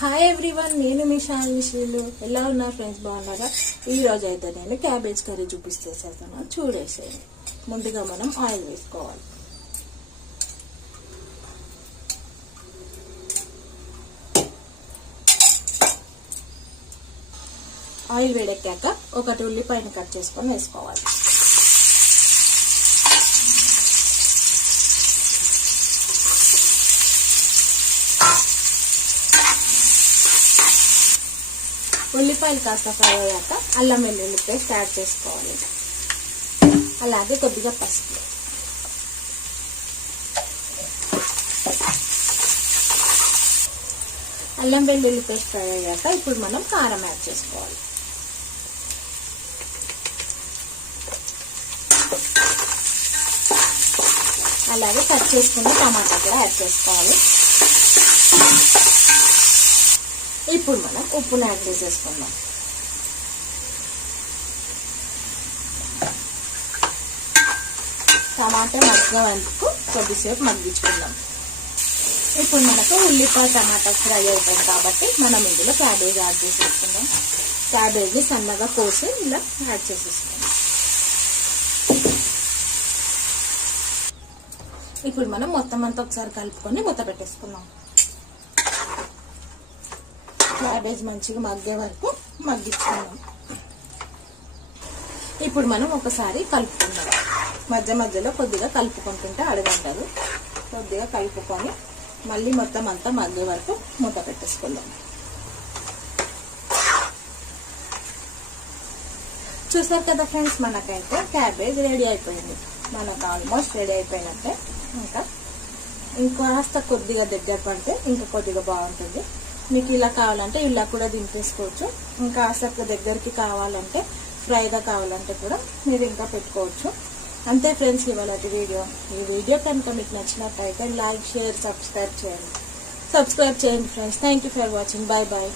Hi everyone, నేను మీ షాలిని. ఎలా ఉన్నారు ఫ్రెండ్స్? బాగున్నారా? ఈ రోజు అయితే నేను క్యాబేజ్ కర్రీ చూపిస్తేసేస్తాను, చూడేసేయండి. ముందుగా మనం ఆయిల్ వేసుకోవాలి. ఆయిల్ వేడెక్కాక ఒకటి ఉల్లిపాయని కట్ చేసుకొని వేసుకోవాలి. ఉల్లిపాయలు కాస్త ఫ్రై అయ్యాక అల్లం వెల్లుల్లి పేస్ట్ యాడ్ చేసుకోవాలి. అలాగే కొద్దిగా పసుపు. అల్లం వెల్లుల్లి పేస్ట్ ఫ్రై అయ్యాక ఇప్పుడు మనం కారం యాడ్ చేసుకోవాలి. అలాగే కట్ చేసుకున్న టమాటా కూడా యాడ్ చేసుకోవాలి. ఇప్పుడు మనం ఉప్పును యాడ్ చేసేసుకుందాం. టమాటా మగ్గే వరకు కొద్దిసేపు మగ్గించుకుందాం. ఇప్పుడు మనకు ఉల్లిపాయ టమాటా ఫ్రై అవుతుంది కాబట్టి మనం ఇందులో క్యాబేజ్ యాడ్ చేసేసుకుందాం. క్యాబేజ్ని సన్నగా కోసి ఇలా యాడ్ చేసేసుకుందాం. ఇప్పుడు మనం మొత్తం అంతా ఒకసారి కలుపుకొని మూత పెట్టేసుకుందాం. క్యాబేజ్ మంచిగా మగ్గే వరకు మగ్గించుకుందాం. ఇప్పుడు మనం ఒకసారి కలుపుకుందాం. మధ్య మధ్యలో కొద్దిగా కలుపుకుంటుంటే అడగంటదు. కొద్దిగా కలుపుకొని మళ్ళీ మొత్తం అంతా మగ్గే వరకు మూత పెట్టేసుకుందాం. చూసారు కదా ఫ్రెండ్స్, మనకైతే క్యాబేజ్ రెడీ అయిపోయింది. మనకు ఆల్మోస్ట్ రెడీ అయిపోయినట్టే. ఇంకాస్త కొద్దిగా దగ్గర పడితే ఇంకా కొద్దిగా బాగుంటుంది. మీకు ఇలా కావాలంటే ఇలా కూడా దింపేసుకోవచ్చు. ఇంకా కాస్త దగ్గరికి కావాలంటే ఫ్రైగా కావాలంటే కూడా మీరు ఇంకా పెట్టుకోవచ్చు. అంతే ఫ్రెండ్స్, ఇవాళ ఈ వీడియో కనుక మీకు నచ్చినట్టయితే లైక్, షేర్, సబ్స్క్రైబ్ చేయండి friends. Thank you for watching. Bye bye.